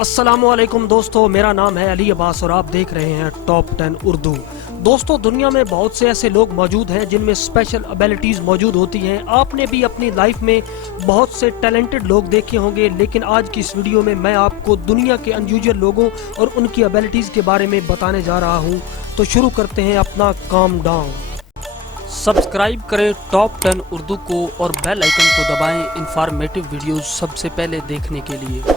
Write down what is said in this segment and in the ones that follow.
अस्सलामुअलैकुम दोस्तों, मेरा नाम है अली अब्बास और आप देख रहे हैं टॉप 10 उर्दू। दोस्तों, दुनिया में बहुत से ऐसे लोग मौजूद हैं जिनमें स्पेशल एबिलिटीज़ मौजूद होती हैं। आपने भी अपनी लाइफ में बहुत से टैलेंटेड लोग देखे होंगे, लेकिन आज की इस वीडियो में मैं आपको दुनिया के अनयूजुअल लोगों और उनकी एबिलिटीज़ के बारे में बताने जा रहा हूँ। तो शुरू करते हैं अपना काम डाउन। सब्सक्राइब करें टॉप 10 उर्दू को और बेल आइकन को दबाएं इंफॉर्मेटिव वीडियोज़ सबसे पहले देखने के लिए।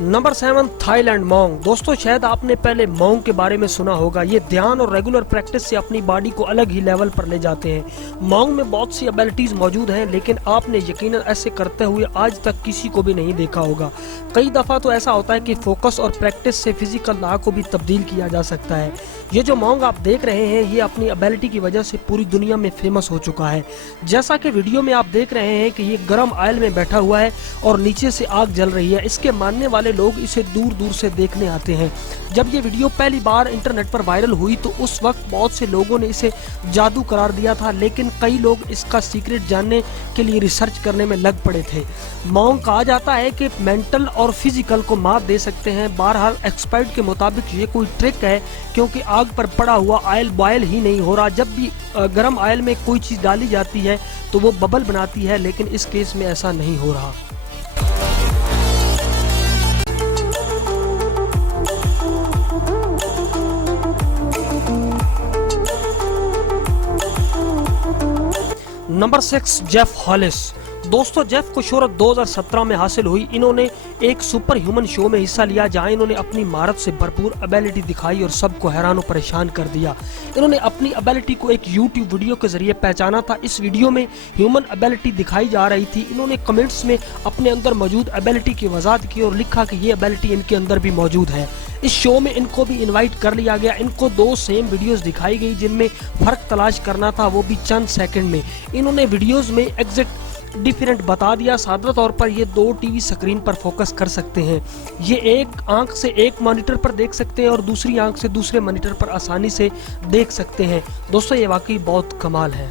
Number 7, Thailand मॉन्ग। दोस्तों, शायद आपने पहले मॉन्ग के बारे में सुना होगा। ये ध्यान और रेगुलर प्रैक्टिस से अपनी बॉडी को अलग ही लेवल पर ले जाते हैं। मॉन्ग में बहुत सी एबिलिटीज मौजूद हैं, लेकिन आपने यकीनन ऐसे करते हुए आज तक किसी को भी नहीं देखा होगा। कई दफ़ा तो ऐसा होता है कि फोकस और प्रैक्टिस से फिजिकल लॉ को भी तब्दील किया जा सकता है। ये जो मॉन्ग आप देख रहे हैं, ये अपनी एबिलिटी की वजह से पूरी दुनिया में फेमस हो चुका है। जैसा कि वीडियो में आप देख रहे हैं कि ये गर्म ऑयल में बैठा हुआ है और नीचे से आग जल रही है। इसके मानने वाले लोग इसे दूर दूर से देखने आते हैं। जब ये वीडियो पहली बार इंटरनेट पर वायरल हुई तो उस वक्त बहुत से लोगों ने इसे जादू करार दिया था, लेकिन कई लोग इसका सीक्रेट जानने के लिए रिसर्च करने में लग पड़े थे। मॉन्ग कहा जाता है कि मेंटल और फिजिकल को मात दे सकते हैं। बहरहाल एक्सपर्ट के मुताबिक ये कोई ट्रिक है, क्योंकि आग पर पड़ा हुआ ऑयल बॉयल ही नहीं हो रहा। जब भी गर्म ऑयल में कोई चीज़ डाली जाती है तो वो बबल बनाती है, लेकिन इस केस में ऐसा नहीं हो रहा। Number 6, Jeff Hollies. दोस्तों, जेफ को शोहरत 2017 में हासिल हुई। इन्होंने एक सुपर ह्यूमन शो में हिस्सा लिया जहां इन्होंने अपनी महारत से भरपूर एबिलिटी दिखाई और सबको हैरान और परेशान कर दिया। इन्होंने अपनी एबिलिटी को एक यूट्यूब वीडियो के जरिए पहचाना था। इस वीडियो में ह्यूमन एबिलिटी दिखाई जा रही थी। इन्होंने कमेंट्स में अपने अंदर मौजूद एबिलिटी की वजाहत की और लिखा कि ये एबिलिटी इनके अंदर भी मौजूद है। इस शो में इनको भी इनवाइट कर लिया गया। इनको 2 सेम वीडियोस दिखाई गई जिनमें फ़र्क तलाश करना था, वो भी चंद सेकंड में। इन्होंने वीडियोस में एग्जैक्ट डिफरेंट बता दिया। सादा तौर पर ये 2 टीवी स्क्रीन पर फोकस कर सकते हैं। ये एक आंख से एक मॉनिटर पर देख सकते हैं और दूसरी आंख से दूसरे मॉनिटर पर आसानी से देख सकते हैं। दोस्तों, ये वाकई बहुत कमाल है।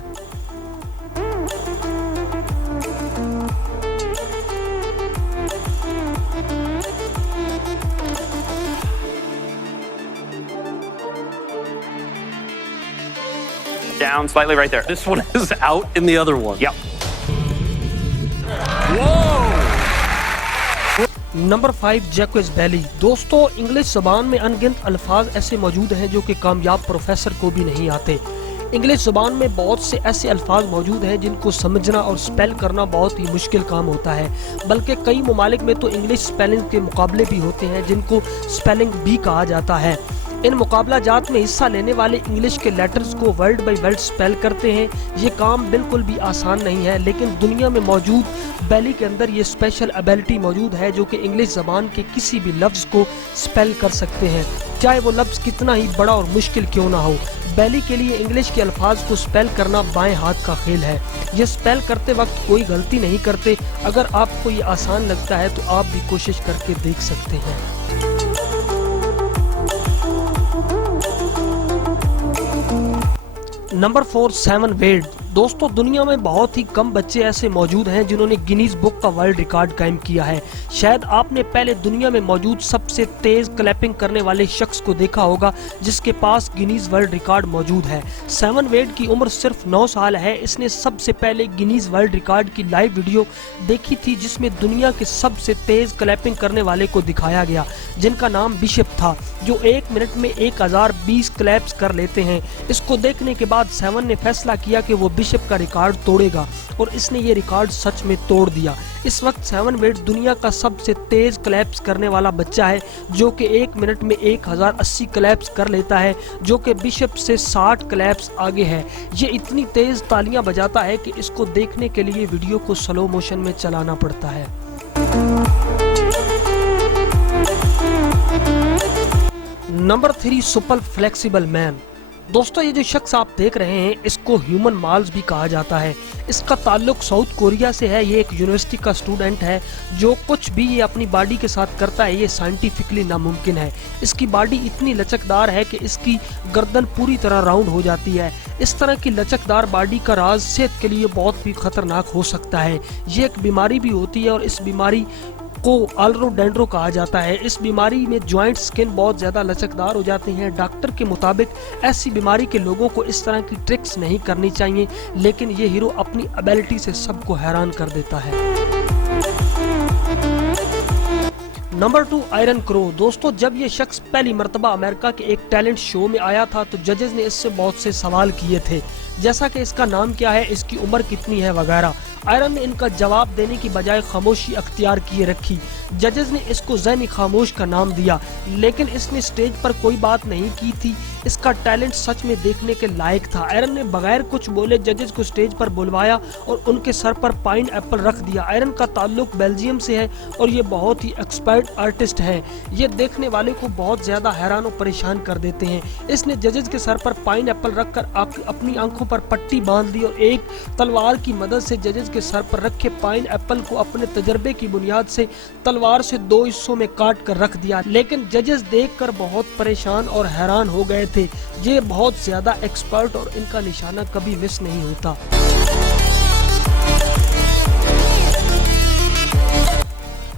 Down slightly right there. This one is out in the other one. Yep. Number 5, जैक्विस बैली। दोस्तों, इंग्लिश ज़बान में अनगिनत अल्फाज ऐसे मौजूद हैं जो कि कामयाब प्रोफेसर को भी नहीं आते। इंग्लिश ज़बान में बहुत से ऐसे अल्फाज मौजूद हैं जिनको समझना और स्पेल करना बहुत ही मुश्किल काम होता है। बल्कि कई ममालिक में तो इंग्लिश स्पेलिंग के मुकाबले भी होते हैं जिनको स्पेलिंग भी कहा जाता है। इन मुकाबला जात में हिस्सा लेने वाले इंग्लिश के लेटर्स को वर्ड बाई वर्ड स्पेल करते हैं। ये काम बिल्कुल भी आसान नहीं है, लेकिन दुनिया में मौजूद बैली के अंदर ये स्पेशल एबिलिटी मौजूद है जो कि इंग्लिश ज़बान के किसी भी लफ्ज़ को स्पेल कर सकते हैं, चाहे वो लफ्ज़ कितना ही बड़ा और मुश्किल क्यों ना हो। बैली के लिए इंग्लिश के अल्फाज को स्पेल करना बाएं हाथ का खेल है। ये स्पेल करते वक्त कोई गलती नहीं करते। अगर आपको ये आसान लगता है तो आप भी कोशिश करके देख सकते हैं। नंबर 4, सेवन वेड। दोस्तों, दुनिया में बहुत ही कम बच्चे ऐसे मौजूद हैं जिन्होंने गिनीज बुक का वर्ल्ड रिकॉर्ड कायम किया है। शायद आपने पहले दुनिया में मौजूद सबसे तेज क्लैपिंग करने वाले शख्स को देखा होगा जिसके पास गिनीज वर्ल्ड रिकॉर्ड मौजूद है। सेवन वेड की उम्र सिर्फ 9 साल है। इसने सबसे पहले गिनीज वर्ल्ड रिकॉर्ड की लाइव वीडियो देखी थी जिसमें दुनिया के सबसे तेज क्लैपिंग करने वाले को दिखाया गया, जिनका नाम बिशप था, जो 1 मिनट में 1020 क्लैप्स कर लेते हैं। इसको देखने के बाद सेवन ने फैसला किया कि वो बिशप का रिकॉर्ड तोड़ेगा और इसने ये रिकॉर्ड सच में तोड़ दिया। इस वक्त सेवन वेड दुनिया का सबसे तेज क्लैप्स करने वाला बच्चा है, जो कि 1 मिनट में 1080 क्लैप्स कर लेता है, जो कि बिशप से 60 क्लैप्स आगे है। ये इतनी तेज तालियां बजाता है कि इसको देखने के लिए वीडियो को स्लो मोशन में चलाना पड़ता है। Number 3, super flexible man. दोस्तों, ये जो शख्स आप देख रहे हैं इसको ह्यूमन माल्स भी कहा जाता है। इसका ताल्लुक साउथ कोरिया से है। ये एक यूनिवर्सिटी का स्टूडेंट है। जो कुछ भी ये अपनी बॉडी के साथ करता है ये साइंटिफिकली नामुमकिन है। इसकी बॉडी इतनी लचकदार है कि इसकी गर्दन पूरी तरह राउंड हो जाती है। इस तरह की लचकदार बॉडी का राज सेहत के लिए बहुत भी खतरनाक हो सकता है। ये एक बीमारी भी होती है और इस बीमारी को ऑल्रोडेंड्रो कहा जाता है। इस बीमारी में जॉइंट स्किन बहुत ज्यादा लचकदार हो जाते हैं। डॉक्टर के मुताबिक ऐसी बीमारी के लोगों को इस तरह की ट्रिक्स नहीं करनी चाहिए, लेकिन ये हीरो अपनी एबिलिटी से सबको हैरान कर देता है। Number 2, iron crow. दोस्तों, जब ये शख्स पहली मर्तबा अमेरिका के एक टैलेंट शो में आया था तो जजेस ने इससे बहुत से सवाल किए थे, जैसा कि इसका नाम क्या है, इसकी उम्र कितनी है वगैरह। आयरन ने इनका जवाब देने की बजाय खामोशी अख्तियार किए रखी। जजेस ने इसको ज़हनी खामोश का नाम दिया, लेकिन इसने स्टेज पर कोई बात नहीं की थी। इसका टैलेंट सच में देखने के लायक था। आयरन ने बगैर कुछ बोले जजेस को स्टेज पर बुलवाया और उनके सर पर पाइन एप्पल रख दिया। आयरन का ताल्लुक बेल्जियम से है और ये बहुत ही एक्सपर्ट आर्टिस्ट है। ये देखने वाले को बहुत ज्यादा हैरान और परेशान कर देते हैं। इसने जजेस के सर पर पाइन एप्पल रखकर अपनी आंखों पर पट्टी बांध ली और एक तलवार की मदद से जजेस के सर पर रखे पाइन एप्पल को अपने तजर्बे की बुनियाद से तलवार से 2 हिस्सों में काट कर रख दिया। लेकिन जजेस देखकर बहुत परेशान और हैरान हो गए थे। ये बहुत ज्यादा एक्सपर्ट और इनका निशाना कभी मिस नहीं होता।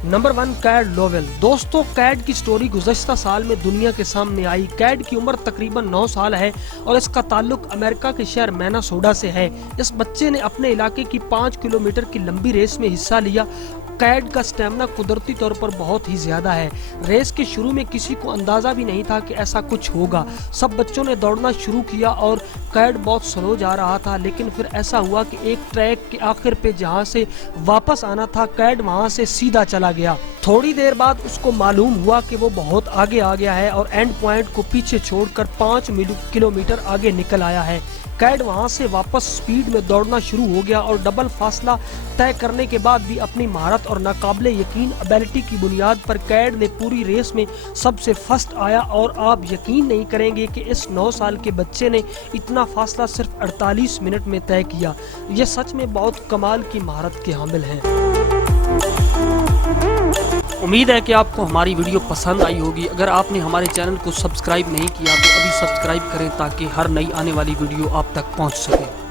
Number 1, Cade Lowell. दोस्तों, कैड की स्टोरी गुज़श्ता साल में दुनिया के सामने आई। कैड की उम्र तकरीबन 9 साल है और इसका ताल्लुक अमेरिका के शहर मिनेसोटा से है। इस बच्चे ने अपने इलाके की 5 किलोमीटर की लंबी रेस में हिस्सा लिया। कैड का स्टेमिना कुदरती तौर पर बहुत ही ज्यादा है। रेस के शुरू में किसी को अंदाजा भी नहीं था कि ऐसा कुछ होगा। सब बच्चों ने दौड़ना शुरू किया और कैड बहुत स्लो जा रहा था, लेकिन फिर ऐसा हुआ कि एक ट्रैक के आखिर पे जहां से वापस आना था, कैड वहां से सीधा चला गया। थोड़ी देर बाद उसको मालूम हुआ कि वो बहुत आगे आ गया है और एंड पॉइंट को पीछे छोड़कर 5 किलोमीटर आगे निकल आया है। कैड वहां से वापस स्पीड में दौड़ना शुरू हो गया और डबल फासला तय करने के बाद भी अपनी महारत और नाकाबिले यकीन एबिलिटी की बुनियाद पर कैड ने पूरी रेस में सबसे फर्स्ट आया। और आप यकीन नहीं करेंगे कि इस 9 साल के बच्चे ने इतना फासला सिर्फ 48 मिनट में तय किया। ये सच में बहुत कमाल की महारत के हामिल हैं। उम्मीद है कि आपको हमारी वीडियो पसंद आई होगी। अगर आपने हमारे चैनल को सब्सक्राइब नहीं किया तो अभी सब्सक्राइब करें ताकि हर नई आने वाली वीडियो आप तक पहुंच सके।